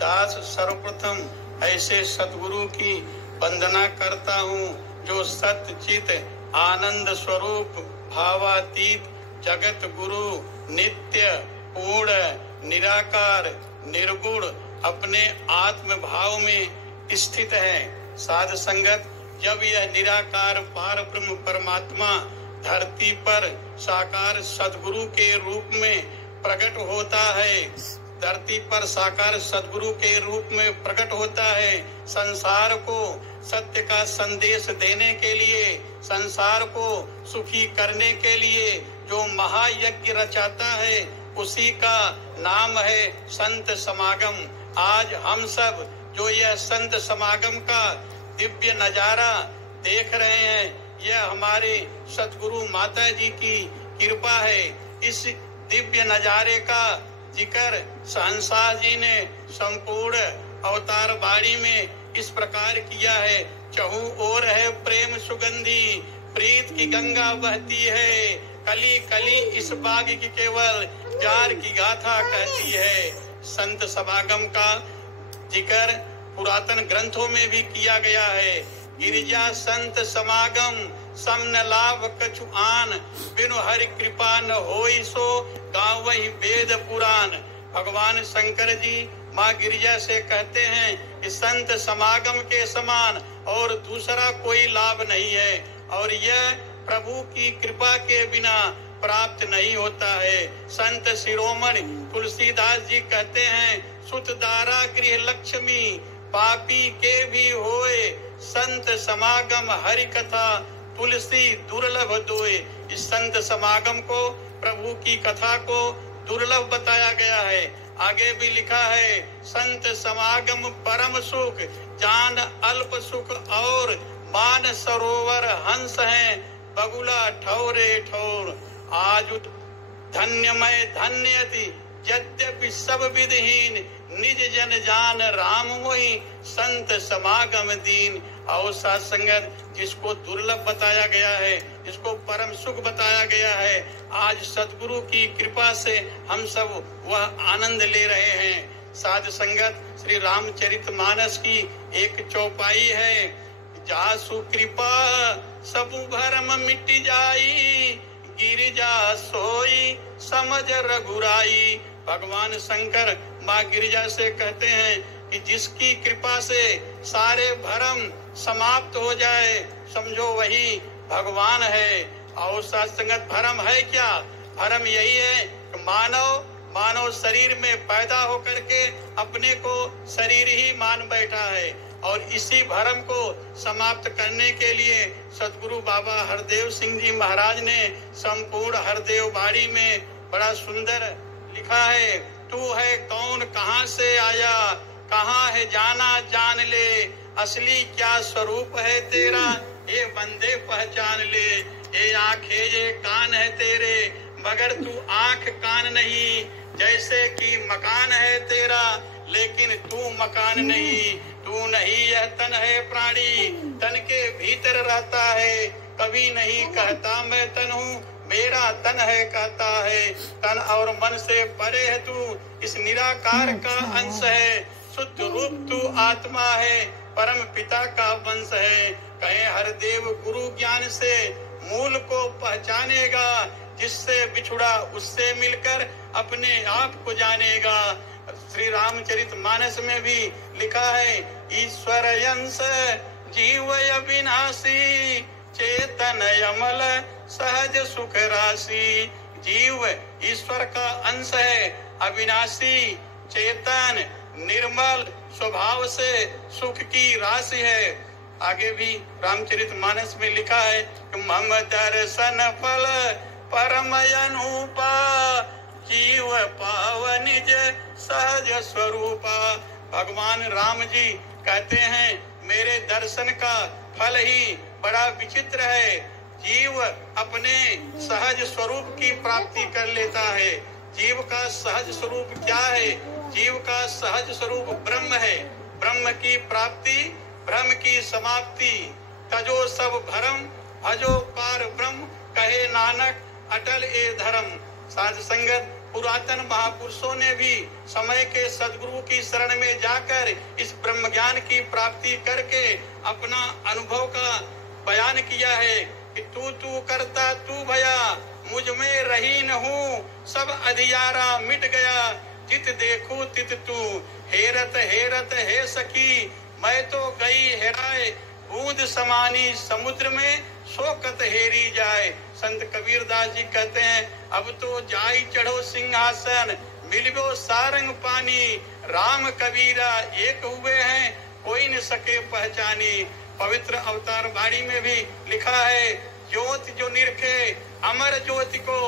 दास सर्वप्रथम ऐसे सतगुरु की वंदना करता हूँ जो सत्य चित आनंद स्वरूप भावातीत जगत गुरु नित्य पूर्ण निराकार निर्गुण अपने आत्म भाव में स्थित है। साध संगत, जब यह निराकार पार ब्रह्म परमात्मा धरती पर साकार सद्गुरु के रूप में प्रकट होता है, धरती पर साकार सद्गुरु के रूप में प्रकट होता है, संसार को सत्य का संदेश देने के लिए, संसार को सुखी करने के लिए जो महायज्ञ रचाता है, उसी का नाम है संत समागम। आज हम सब जो यह संत समागम का दिव्य नजारा देख रहे हैं, यह हमारे सतगुरु माता जी की कृपा है। इस दिव्य नजारे का जिक्र शहंशाह जी ने संपूर्ण अवतार बाणी में इस प्रकार किया है। चहु ओर है प्रेम सुगंधी, प्रीत की गंगा बहती है, कली कली इस बाग की केवल प्यार की गाथा कहती है। संत समागम का जिक्र पुरातन ग्रंथों में भी किया गया है। गिरिजा संत समागम सम न लाभ कछु आन, बिनु हरि कृपा न होई सो गावहि वेद पुराण। भगवान शंकर जी माँ गिरिजा से कहते हैं कि संत समागम के समान और दूसरा कोई लाभ नहीं है, और यह प्रभु की कृपा के बिना प्राप्त नहीं होता है। संत शिरोमणि तुलसीदास जी कहते हैं, सुत दारा गृह लक्ष्मी पापी के भी होए, संत समागम हरि कथा तुलसी दुर्लभ दोए। इस संत समागम को, प्रभु की कथा को दुर्लभ बताया गया है। आगे भी लिखा है, संत समागम परम सुख जान अल्प सुख, और मान सरोवर हंस हैं बगुला ठौरे ठौर। आज धन्यमय धन्यति यद्यपि सब विधहीन, निज जन जान राम मोहि संत समागम दीन। और साथ संगत, जिसको दुर्लभ बताया गया है, जिसको परम सुख बताया गया है, आज सतगुरु की कृपा से हम सब वह आनंद ले रहे हैं। साध संगत, श्री रामचरितमानस की एक चौपाई है, जासु कृपा सबु भरम मिट जाई, गिरिजा सोई समझ रघुराई। भगवान शंकर माँ गिरिजा से कहते हैं कि जिसकी कृपा से सारे भरम समाप्त हो जाए, समझो वही भगवान है। और सत्संगत, भरम है क्या? भरम यही है कि मानव शरीर में पैदा होकर के अपने को शरीर ही मान बैठा है, और इसी भरम को समाप्त करने के लिए सतगुरु बाबा हरदेव सिंह जी महाराज ने संपूर्ण हरदेव बाड़ी में बड़ा सुंदर लिखा है, तू है कौन, कहाँ से आया, कहाँ है जाना जान ले, असली क्या स्वरूप है तेरा, ये बंदे पहचान ले। ये आंखें ये कान है तेरे, मगर तू आंख कान नहीं, जैसे कि मकान है तेरा, लेकिन तू मकान नहीं। तू नहीं यह तन है प्राणी, तन के भीतर रहता है, कभी नहीं कहता मैं तन हूँ, मेरा तन है कहता है। तन और मन से परे है तू, इस निराकार का अंश है, शुद्ध रूप तू आत्मा है, परम पिता का वंश है। कहे हरदेव गुरु ज्ञान से मूल को पहचानेगा, जिससे बिछुड़ा उससे मिलकर अपने आप को जानेगा। श्री रामचरितमानस में भी लिखा है, ईश्वर अंश जीव अविनाशी, चेतन अमल सहज सुख राशि। जीव ईश्वर का अंश है, अविनाशी, चेतन, निर्मल स्वभाव से सुख की राशि है। आगे भी रामचरितमानस में लिखा है कि मम दर्शन फल परम अनूपा, जीव पाव निज सहज स्वरूपा। भगवान राम जी कहते हैं, मेरे दर्शन का फल ही बड़ा विचित्र है, जीव अपने सहज स्वरूप की प्राप्ति कर लेता है। जीव का सहज स्वरूप क्या है? जीव का सहज स्वरूप ब्रह्म है। ब्रह्म की प्राप्ति, ब्रह्म की समाप्ति। तजो सब भरम भजो पार ब्रह्म, कहे नानक अटल ए धर्म। साध संगत, पुरातन महापुरुषों ने भी समय के सदगुरु की शरण में जाकर इस ब्रह्म ज्ञान की प्राप्ति करके अपना अनुभव का बयान किया है कि तू तू करता तू भया, मुझ में रही न हूँ, सब अधियारा मिट गया, जित देखूं तित तू, हेरत हेरत हे सखी, मैं तो गई हेराए, बूंद समानी समुद्र में, शोकत हेरी जाए। संत कबीरदास जी कहते हैं, अब तो जाई चढ़ो सिंहासन, मिलबो सारंग पानी, राम कबीरा एक हुए हैं, कोई न सके पहचानी। पवित्र अवतार बाणी में भी लिखा है, ज्योति जो निरखे अमर ज्योति को,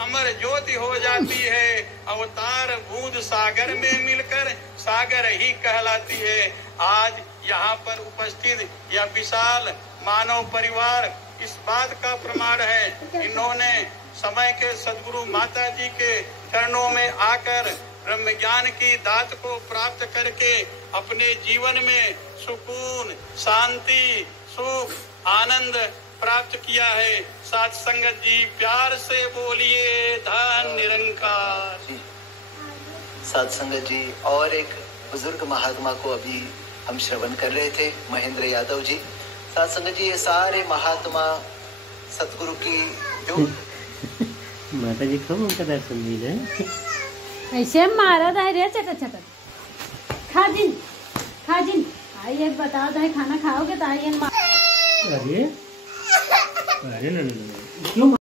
अमर ज्योति हो जाती है, अवतार बूंद सागर में मिलकर सागर ही कहलाती है। आज यहाँ पर उपस्थित यह विशाल मानव परिवार इस बात का प्रमाण है, इन्होंने समय के सदगुरु माता जी के चरणों में आकर ब्रह्म ज्ञान की दात को प्राप्त करके अपने जीवन में सुकून, शांति, सुख, आनंद प्राप्त किया है। साथ संगत जी प्यार से बोलिए धन निरंकार। साथ संगत जी, और एक बुजुर्ग महात्मा को अभी हम श्रवण कर रहे थे, महेंद्र यादव जी। साथ संगत जी, ये सारे महात्मा सतगुरु की जो माता जी खूब उनका दर्शन दीजिए। ऐसे मारा था रे चटक चटक। खाजिन आइए बताओ था खाना खाओगे तो आइए। अरे अरे ना